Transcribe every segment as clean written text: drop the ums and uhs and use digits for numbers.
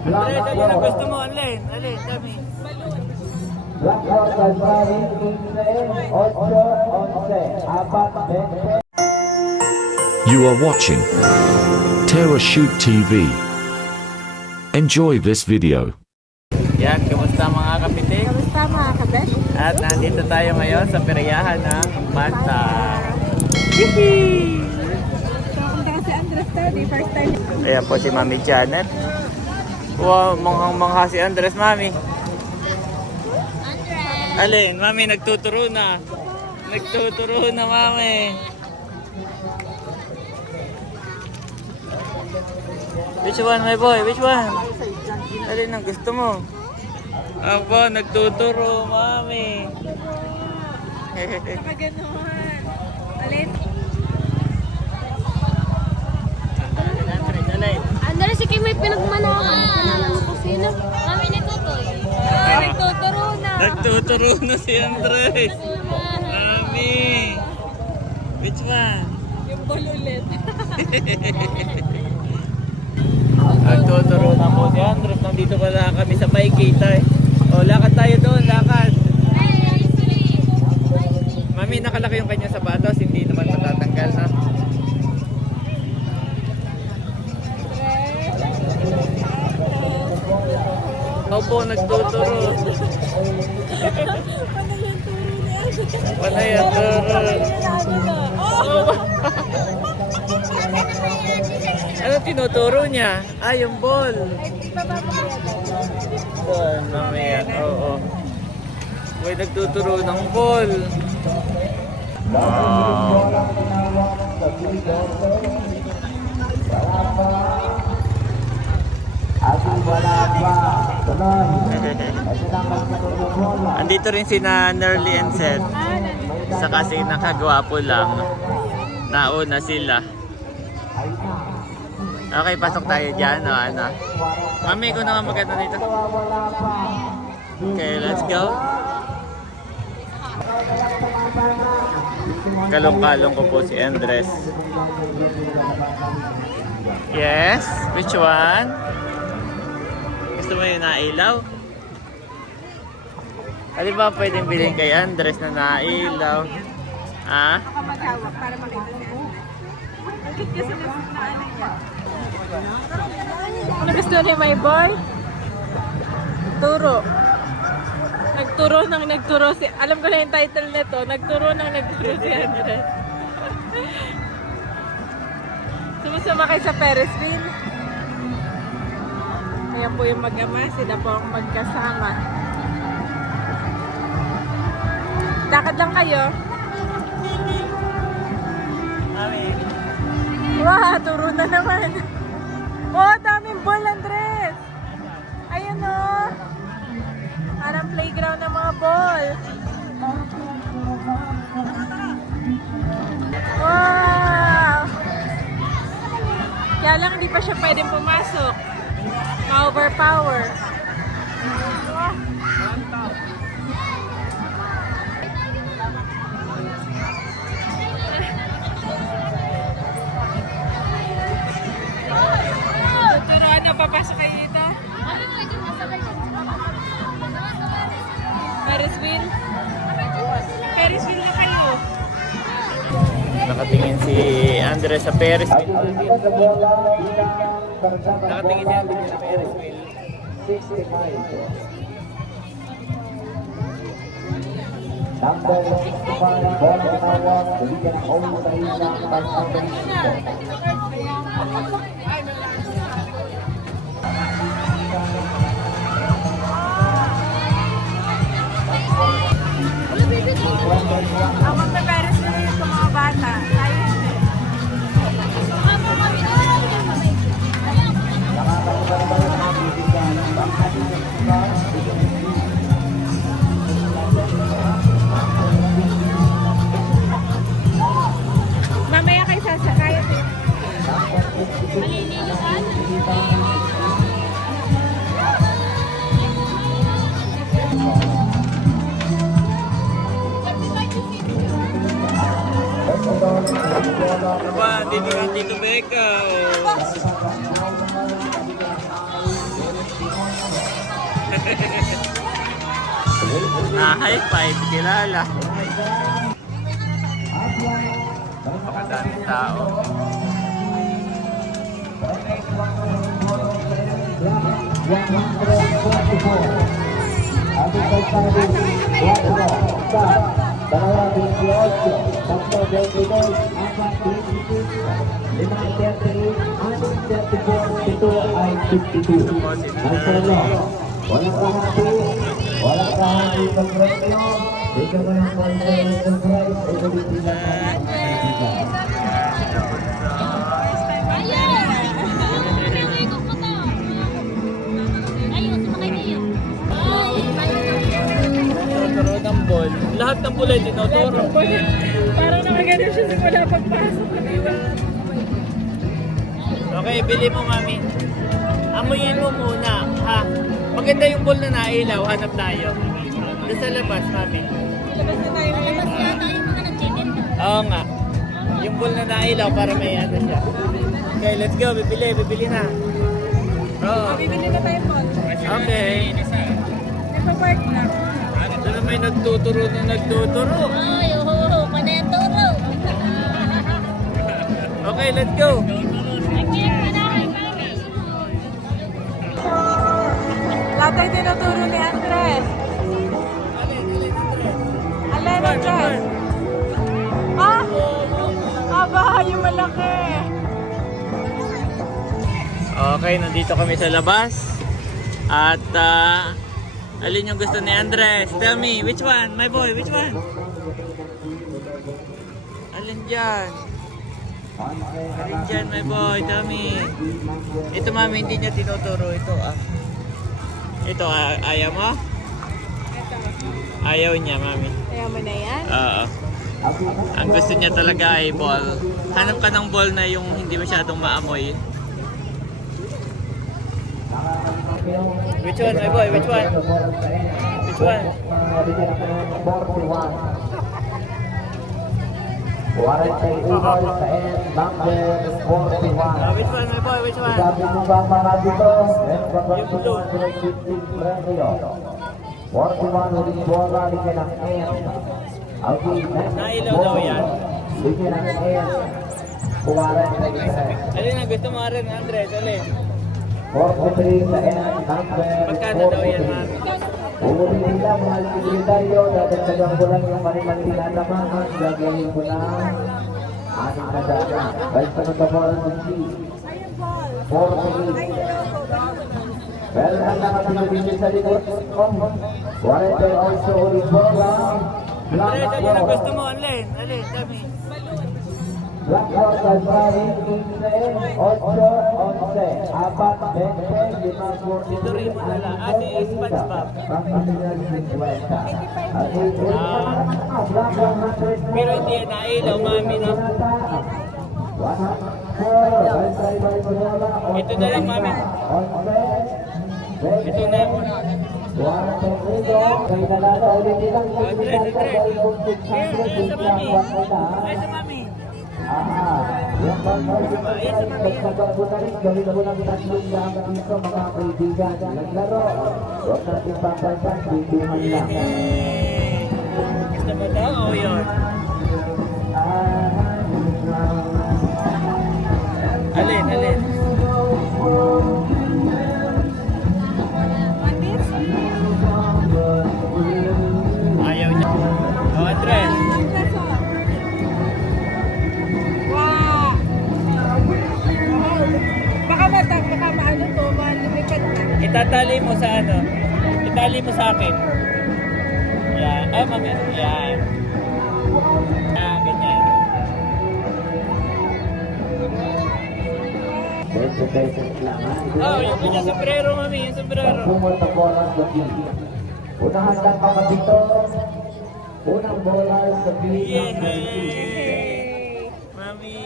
Andres, ano na gusto mo? Alin, dami. Black Hawk February 15, 8, 11, 4, 20. You are watching Terra Shoot TV. Enjoy this video. Yan, kamusta mga kapitik? Kamusta mga kabesh? At nandito tayo ngayon sa peryahan ng Banta. Hihi! So, punta ka si Andres Tony, first time. Ayan po si Mami Janet. Wow, manghang-mangha si Andres, Mami. Andres! Alin, Mami, nagtuturo na. Nagtuturo na, Mami. Which one, my boy? Which one? Alin ang gusto mo? Ako, nagtuturo, Mami. Saka ganuhan. Alin? Andres, alin? Andres, si Kim may pinagmanahan. Panalang mo sino? Mami, nagtutoy. Nagtuturo na. Nagtuturo na si Andres. Mami. Which one? Yung ball ulit. Nagtuturo na po si Andres. Nandito pala kami sa Paikita eh. O, lakad tayo doon, lakad. Mami, nakalaki yung kanyang sapatos. Hindi naman matatanggal na. Opo, nagtuturo. Panay ang turo. Ano tinuturo niya? Ah, yung ball. Doon, mamaya. Oo. May nagtuturo ng ball. Wow. Andito rin sina Nerly and Seth. Saka si nakagwapo lang. Nauna sila. Okay, pasok tayo dyan. O, ano. Mami, ikaw na nga maganda dito. Okay, let's go. Kalong-kalong ko po si Andres. Yes? Which one? Gusto mo yung nailaw? Ano ba pwedeng bilhin kay Andres na nailaw? Ha? Baka maghawak para makita niya. Bakit kasi na ano niya? Ano gusto ni my boy? Turo. Nagturo si... Alam ko na yung title nito. Nagturo si Andres. Sumasama kayo sa Ferris wheel. Kaya po yung mag-ama. Sila po ang magkasama. Lakad lang kayo. Mami. Wow, turo na naman. Oh, daming ball, Andres. Ayun o. Parang playground ng mga ball. Wow. Kaya lang hindi pa siya pwedeng pumasok. Ma-overpower. Turuan na papasok kayo dito? Ferris wheel? Ferris wheel na kayo. Nakatingin si Andres sa Ferris wheel. Nakatingin si Andres sa Ferris wheel. Number 65, ball tawag, bigyan ng home sa isang pagkakas. Ang magpe-Ferris wheel yung mga bata. Tayo hindi. Mamaya kayo sasakay. Malilinisan? Ano ba? Dito Becca. Oh. Na high five, kilala. Napakadaming tao. Walang kahati, walang kahati sa premyo. Ikaw mo ng prize, ito din sila ang kaibigan. Tinuturo ng ball. Lahat ng ball ay tinuturo. Parang nakagano siya simula pagpasok. Okay, bili mo, mami. Amuyin mo muna, ha? Maganda yung ball na nailaw, hanap tayo. Doon sa labas, mami. Labas na tayo ngayon. Oo nga. Yung ball na nailaw para may ano siya. Okay, let's go. Bibili na. Oo. Bibili na tayo po. Okay. Nagpa-park na. Ito na may nagtuturo na nagtuturo. Ay, oo, paneturo. Okay, let's go. Lahat ay tinuturo ni Andres. Alin, Andres? Ah! Aba, yung malaki. Okay, nandito kami sa labas. At alin yung gusto ni Andres? Tell me, which one? My boy, which one? Alin dyan? Alin dyan, my boy? Tell me. Ito, mami, hindi niya tinuturo. Ito, Ito, ayaw mo? Ito. Ayaw niya, mami. Kaya mo na yan? Oo. Ang gusto niya talaga ay ball. Hanap ka ng ball na yung hindi masyadong maamoy. Which one, my boy? Which one? Which one? Which one, my boy? Which one? Sabi mo ba mga dito? Yung blue. 41 ulit bola, ligyan ng N. Nailaw daw yan. Ligyan ng N. 43. Alin ang gusto mo rin, Andres? Alin? 43 sa N. Number Magkano daw yan, 43. mami? Uulit nila mga sekretaryo, dadagdagan ko lang yung kanilang tinatamahan, gagawin ko na 600. Balik sa nagkabola ng G. 48. Well, ang nakapinagigil sa likod. 40 also ulit bola. Andres, alin ang gusto mo? Alin? Alin? Dami. Blackrock al Bari, 15, 8, 11, Apat, 20, 5, Ito rin mo nala. Ate, SpongeBob. Pero hindi yan nailaw, mami, no? Ito na lang, mami. Ito na. Andres. Ayun sa mami. Ayun sa mami. Yung pagkakagod ko na rin, gawin ko ng tatlong lang dito mga kaibigan. Naglaro, huwag natin papansan, bibihan lang. Gusto mo daw o yun? Alin? Ayaw niya. O, Andres. Wow! Baka maano to, malumipad na. Itatali mo sa ano? Itali mo sa akin. Yan. Ay, mami. Yan. Ganyan. 20 pesos lang. Oh, yung kanya sombrero, mami. Yung sombrero. Pumunta po ng gabi. Unahan lang mga dito. Unang bola sa Pilipinas. Yay! Mami!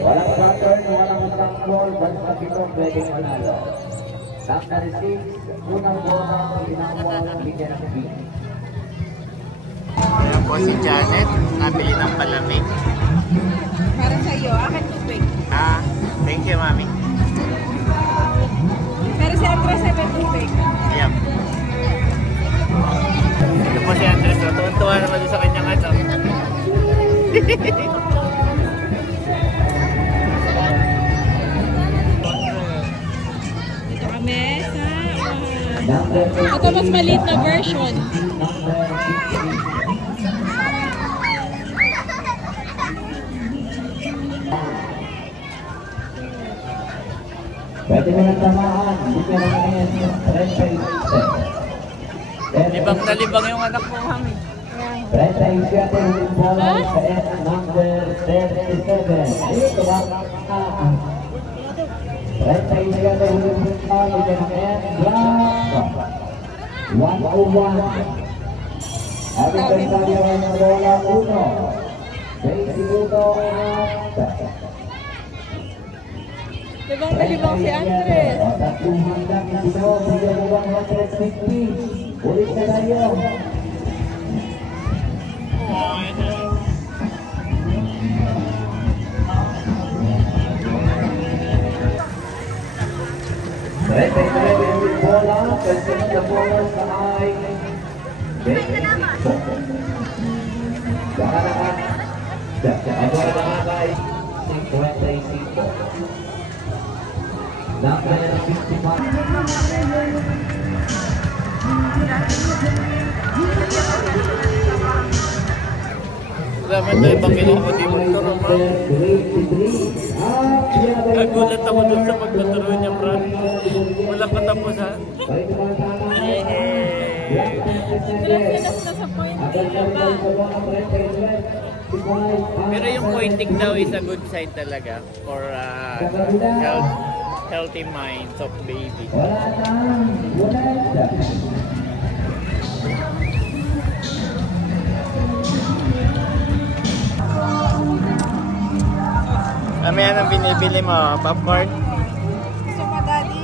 Walang pattern, walang isang ball, basta dito pwedeng manalo. Number 6, unang bola, pinakamuha ng bigyan ng beat. Ayan po si Janet. Nabili ng palamig. Para sa iyo, akin tubig. Thank you, mami. Pero si Andres ay may tubig. Yep. Tuwan-tuwa naman doon sa kanyang ano. Dito kami sa... Ito mas maliit na version. Pwede mo nang tamaan. Hindi ka naman ngayon. Libang na libang yung anak mo, mami. 37 yung bola sa number 37. Dito ba? 37 yung bola sa number 101. Habis terjadi orang bola 1. Dari minuto Libang na libang si Andres. Ulit na tayo. Bola, terjadi bola sa ay. Naman na ibang kinuha di magturo, bro. Nagulat ako dun sa pagtuturo niya, bro. Walang katapusan. Andres na sa pointing na ba? Pero yung pointing daw is a good sign talaga for healthy minds of baby. Ano yan ang binibili mo? Popcorn? Gusto mo, Daddy?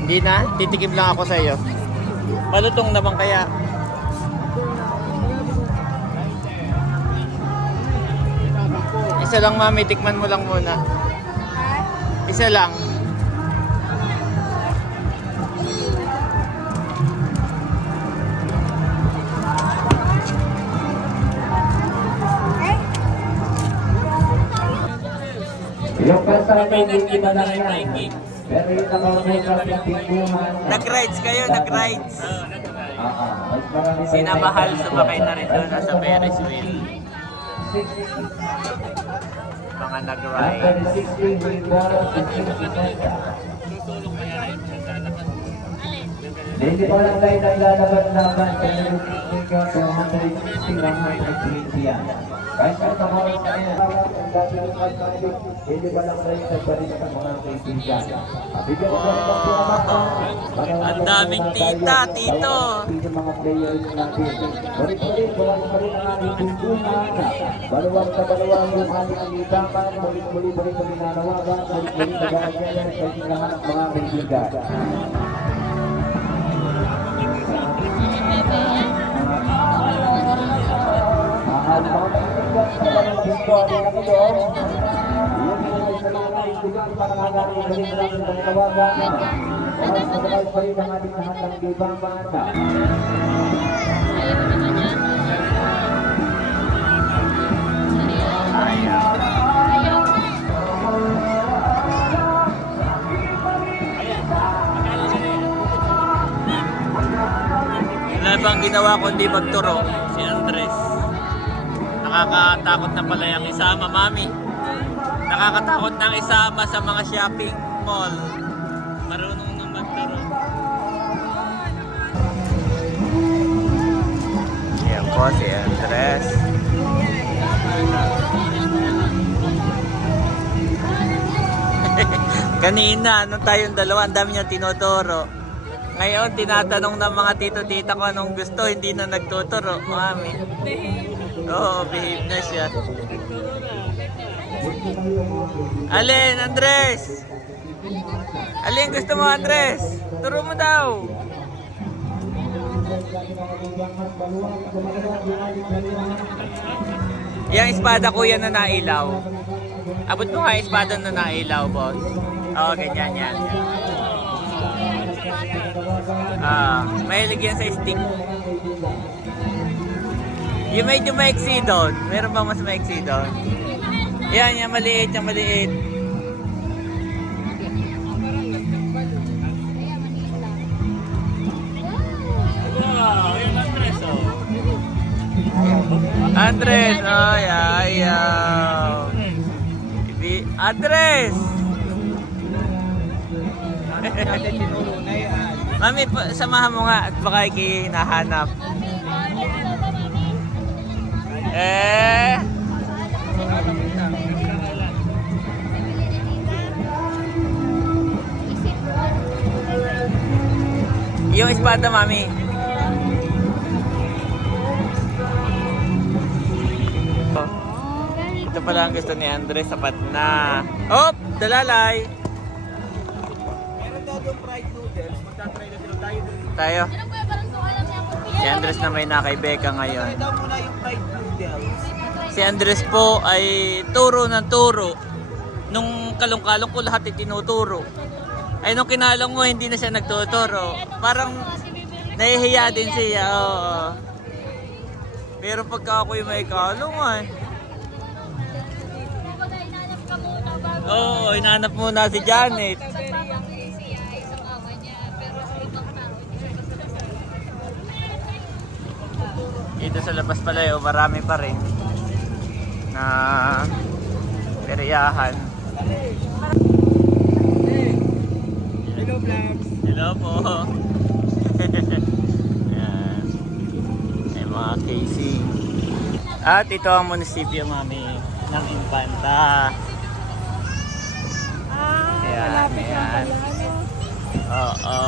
Hindi na? Titikim lang ako sa iyo. Malutong naman kaya. Isa lang, mami, tikman mo lang muna. Isa lang. Yung kasama hindi malaki. Pero yung nakaupo sa tingguhan. Nag-rides kayo, nag-rides. Sinamahal, sumakay na rin doon sa Ferris wheel. Mga nag-ride. Hindi pa lang tayo naglalaban-laban. Pero yung tingin ko, yan. Kahit sa mga kanya, hindi ba lang tayo nagbalik sa mga kaibigan. Ang daming tita, tito. Mga players natin. Ulit-ulit, walang pa rin ang aming tungtungan. Baluwag sa baluwag yung aming libangan. Ulit-ulit kami nanawagan. Ulit-ulit nagagaya sa inyong lahat mga kaibigan. Mahal mga kaibigan sa mga victory na ito. Iyon ay sa mga kaibigan para hanggang galing lang sa panawagan. Para sa mga pa rin ang ating lahat ng libangan. Wala bang ginawa kundi magturo si Andres. Nakakatakot na pala yung isama, mami. Nakakatakot nang isama sa mga shopping mall. Marunong nang magturo. Yan po si Andres. Kanina, nung tayong dalawa, ang dami niya tinuturo. Ngayon, tinatanong ng mga tito-tita ko anong gusto, hindi na nagtuturo, mami. Oo, behave na siya. Alin, Andres? Alin gusto mo, Andres? Turo mo daw. Yang espada kuya na nailaw. Abot mo nga espada na nailaw, boss. Oo, ganyan yan. Mahilig yan sa stick. Yung medyo maiksi doon. Meron bang mas maiksi doon? Yan, yung maliit, yung maliit. Wow, yung Andres, oh. Andres, ay, ayaw. Andres! Mami, samahan mo nga at baka hinahanap. Yung espada, mami. Ito pala ang gusto ni Andres, sapat na. Hop! Dalalay! Meron daw yung fried noodles. Magta-try na sila tayo. Si Andres na may na kay Becca ngayon. Ito muna yung fried noodles. Si Andres po ay turo ng turo. Nung kalong-kalong ko lahat itinuturo. Ay nung kinalong mo hindi na siya nagtuturo. Parang nahihiya din siya. Oo. Pero pagka ako'y may kalong ay. Oo, hinanap muna si Janet. Dito sa labas pala yun, marami pa rin na periyahan. Hello vlogs! Hello po! Ayan. May mga casing. At ito ang munisipyo, mami, ng Infanta. Malapit lang pala. Oo.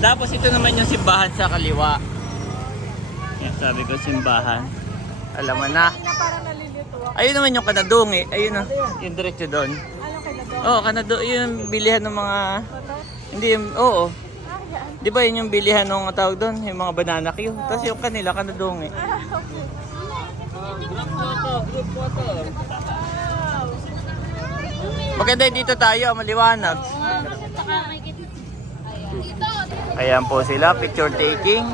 Tapos ito naman yung simbahan sa kaliwa. Yan, sabi ko simbahan. Alam mo na. Parang nalilito ako. Ayun naman yung kanadong eh. Ayun na. Yung diretso doon. Anong kinagawa? Oo, kanadong. Yung bilihan ng mga... Hindi, oo. Yan. Di ba yun yung bilihan ng tawag doon? Yung mga banana queue. Tapos yung kanila, kanadong eh. Group photo. Maganda dito tayo, maliwanag. Ayan po sila, picture taking.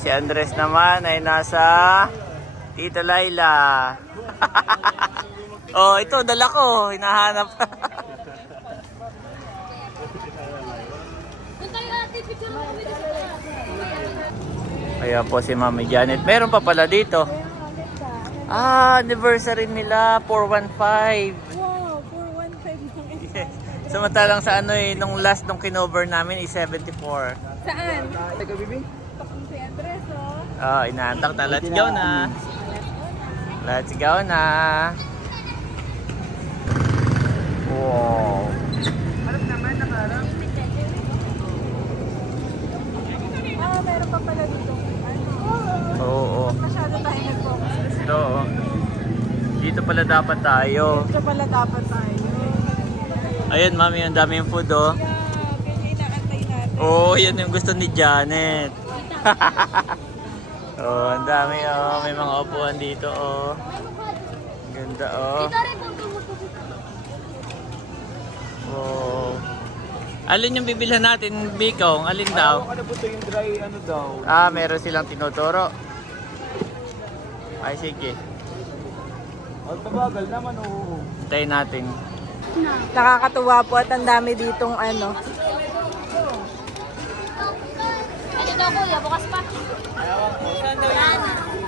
Si Andres naman ay nasa Tita Laila. Oh, ito dala ko, hinahanap. Ayan po si Mami Janet. Meron pa pala dito. Ah, anniversary nila, 415. Wow, 415 Yes. Samantalang sa ano eh, nung last nung kinover namin is 74. Saan? Si Andres, oh. Oh, inaantak na. Let's go na. Let's go na. Wow. Meron pa pala dito. Oo. Masyado tayo nag-focus. Ito. Oh. Dito pala dapat tayo. Dito pala dapat tayo. Ayun, mami, ang daming food oh. Yeah, ganyan inaantay natin. Oh, yan yung gusto ni Janet. Oh, ang dami oh. May mga upuan dito oh. Ang ganda oh. Oh. Alin yung bibilhan natin, Bikong? Alin daw? Ano po ito yung dry ano daw? Ah, meron silang tinuturo. Ay, sige. Ang tabagal naman oo. Tayo natin. Nakakatuwa po at ang dami ditong ano. Ano daw kuya, bukas pa.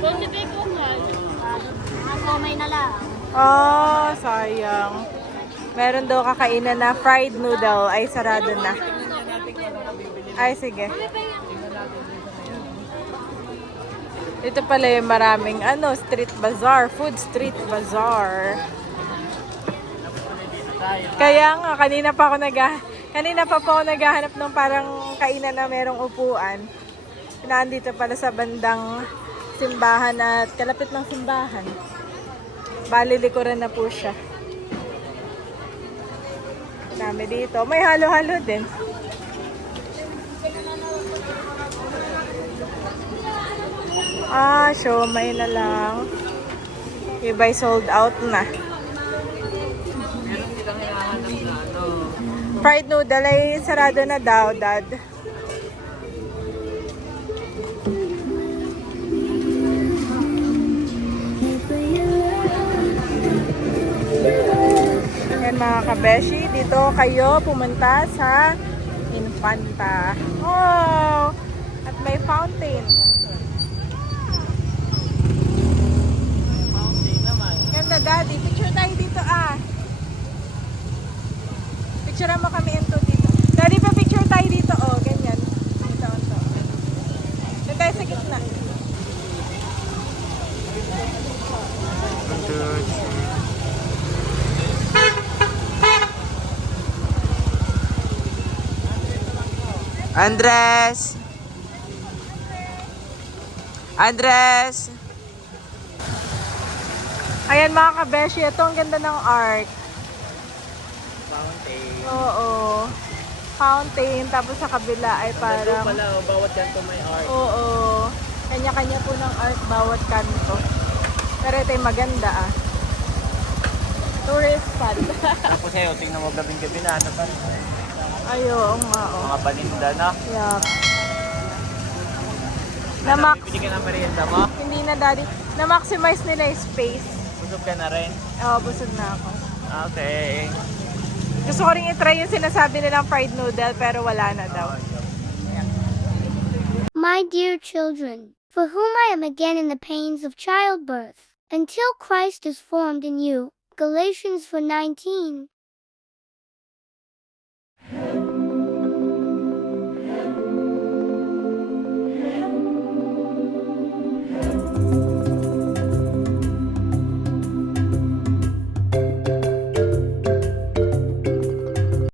Kung si Beko nga. Ang komay na lang. Oh, sayang. Meron daw kakainan na fried noodle ay sarado na. Ay, sige. Ito pala yung maraming ano, street bazaar, food street bazaar. Kaya nga, kanina pa po ako naghahanap ng parang kainan na merong upuan. Nandito pala sa bandang simbahan at kalapit ng simbahan. Balilikuran na po siya. Dami dito. May halo-halo din. Ah, siomay na lang. Iba'y sold out na. Fried noodle ay sarado na daw, Dad. mga kabeshi, dito kayo pumunta sa Infanta. Oh! At may fountain. Fountain naman. Ganda, Daddy. Picture tayo dito, ah. Picture mo kami ito dito. Daddy, pa picture tayo dito, oh. Ganyan. Ito. Doon tayo sa gitna. Andres! Andres! Ayan mga kabeshi, ito ang ganda ng art. Fountain. Oo. Fountain, tapos sa kabila ay parang... pala, bawat kanto may art. Oo. Kanya-kanya po ng art bawat kanto. Pero ito yung maganda ah. Tourist spot. Tapos ngayon, tingnan mo gabing-gabi na. Ano pa? Ayun nga oh. Mga paninda na. Yup. Bibili ka ng merienda mo? Hindi na daddy. Na-maximize nila yung space. Busog ka na rin? Oo, busog na ako. Okay. Gusto ko rin i-try yung sinasabi nilang fried noodle pero wala na daw. My dear children, for whom I am again in the pains of childbirth, until Christ is formed in you. Galatians 4:19.